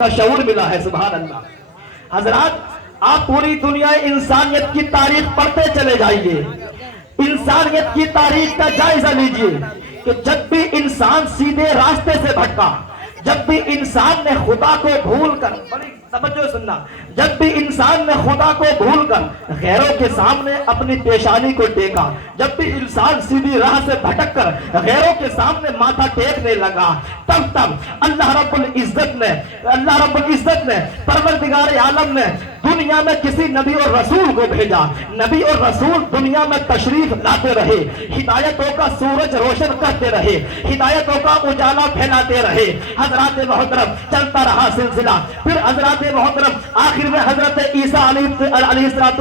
کا شعور ملا ہے. سبحان اللہ. حضرات آپ پوری دنیا انسانیت کی تاریخ پڑھتے چلے جائیے, انسانیت کی تاریخ کا جائزہ لیجئے کہ جب بھی انسان سیدھے راستے سے بھٹکا, جب بھی انسان نے خدا کو بھول کر, بڑی توجہ سننا, جب بھی انسان نے خدا کو بھول کر غیروں کے سامنے اپنی پیشانی کو ٹیکا, جب بھی انسان سیدھی راہ سے بھٹک کر غیروں کے سامنے ماتھا ٹیکنے لگا, تب اللہ رب العزت نے پروردگار عالم نے دنیا میں کسی نبی اور رسول کو بھیجا. نبی اور رسول دنیا میں تشریف لاتے رہے, ہدایتوں کا سورج روشن کرتے رہے, ہدایتوں کا اجالا پھیلاتے رہے. حضرات محترم چلتا رہا سلسلہ. پھر حضرات محترم آخر میں حضرت عیسیٰ علیہ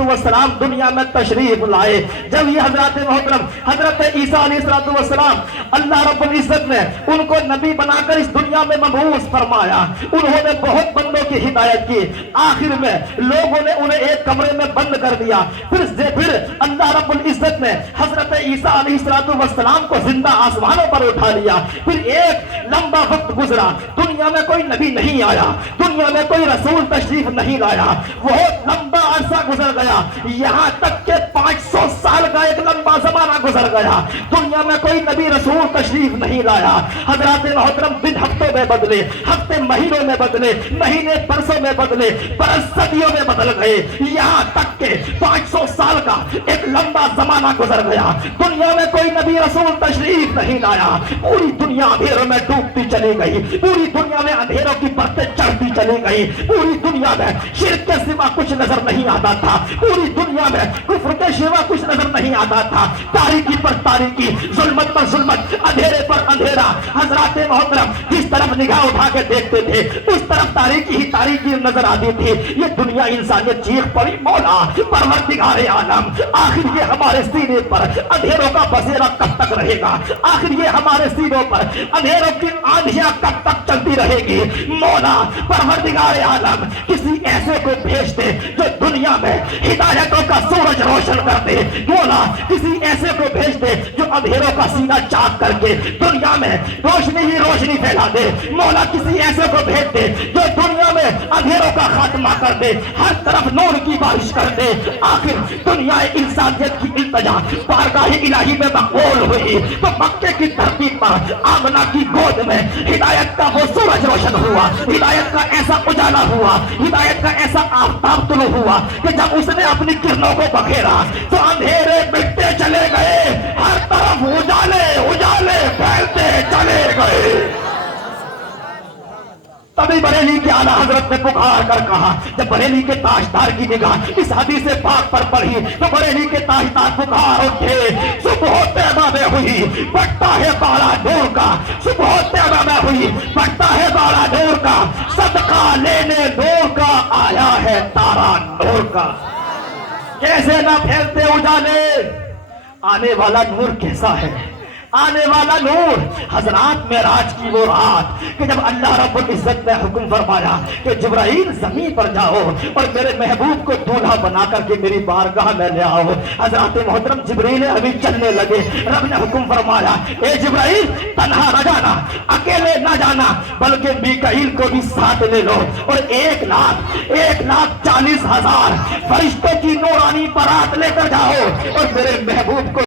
السلام دنیا میں تشریف لائے. جب یہ حضرات محترم حضرت عیسیٰ علیہ السلام اللہ رب العزت نے ان کو نبی بنا کر اس دنیا میں مبعوث فرمایا, انہوں نے بہت بندوں کی ہدایت کی. آخر میں لوگوں نے انہیں ایک کمرے میں بند کر دیا. پھر اللہ رب العزت نے حضرت عیسیٰ علیہ السلام کو زندہ آسمانوں پر اٹھا لیا. پھر ایک لمبا وقت گزرا, دنیا میں کوئی نبی نہیں آیا, دنیا میں کوئی رسول تشریف نہیں لایا. بہت لمبا عرصہ گزر گیا, یہاں تک کہ 500 سال کا ایک لمبا زمانہ گزر گیا, دنیا میں کوئی نبی رسول تشریف نہیں لایا. حضرات محترم دن ہفتوں میں بدلے, ہفتے مہینوں میں بدلے, مہینے برسوں میں بدلے, برس صدیوں میں بدل گئے, یہاں تک کہ 500 سال کا ایک لمبا زمانہ گزر گیا, دنیا میں کوئی نبی رسول تشریف نہیں لایا. پوری دنیا اندھیروں میں ڈوبتی چلی گئی, پوری دنیا میں اندھیروں کی پرتیں چڑھتی چلی گئی, پوری دنیا میں شرک کے سوا کچھ نظر نہیں آتا تھا, پوری دنیا میں کفر کے سوا کچھ نظر نہیں آتا تھا. تاریکی پر تاریکی, ظلمت پر ظلمت, اندھیرے پر اندھیرا. حضرات محترم جس طرف نگاہ اٹھا کے دیکھتے تھے اس طرف تاریکی ہی تاریکی نظر آتی تھی. یہ دنیا انسانیت چیخ پڑی, مولا پروردگار عالم, آخر یہ ہمارے سینے پر اندھیروں کا بسیرا کب تک رہے گا, آخر یہ ہمارے سینوں پر اندھیروں کی آندھیاں کب تک چلتی رہے گی. مولا پروردگار عالم کسی ایسے کو بھیج دے جو دنیا میں ہدایتوں کا سورج روشن کر دے. مولا کسی ایسے کو بھیج دے جو اندھیروں کا سینہ چاک کر کے دنیا میں روشنی ہی روشنی پھیلا دے. مولا کسی ایسے کو بھیج دے جو دنیا میں اندھیروں کا خاتمہ کر دے, ہر طرف نور کی بارش کر دے. آخر دنیا انسانیت کی التجا بارگاہ الہی میں مقبول ہوئی تو مکے کی دھرتی پر آمنہ کی گود میں ہدایت کا وہ سورج روشن ہوا, ہدایت کا ایسا اجالا ہوا, ہدایت کا ایسا آفتاب طلوع ہوا کہ جب اس نے اپنی کرنوں کو بکھیرا تو اندھیرے مٹتے چلے گئے, ہر طرف اجالے اجالے پھیلتے چلے گئے. تبھی بریلی کے اعلیٰ حضرت نے پکار کر کہا, جب بریلی کے تاجدار کی نگاہ اس حدیث پاک پر پڑھی تو بریلی کے تاجدار پکار اٹھے, صبح طیبہ میں ہوئی بٹتا ہے بارہ نور کا, صبح طیبہ میں ہوئی بٹتا ہے بارہ نور کا, صدقہ لینے نور کا آیا ہے تارا نور کا. کیسے نہ پھیلتے اجالے, آنے والا نور کیسا ہے, آنے والا نور. حضرات معراج کی وہ رات کہ جب اللہ رب العزت نے حکم فرمایا کہ جبرائیل زمین پر جاؤ اور میرے محبوب کو دولہا بنا کر کے میری بارگاہ میں لے آؤ. حضرات محترم جبرائیل ابھی چلنے لگے, رب نے حکم فرمایا اے جبرائیل تنہا نہ جانا, اکیلے نہ جانا, بلکہ میکائیل کو بھی ساتھ لے لو اور 1,40,000 فرشتوں کی نورانی بارات لے کر جاؤ اور میرے محبوب کو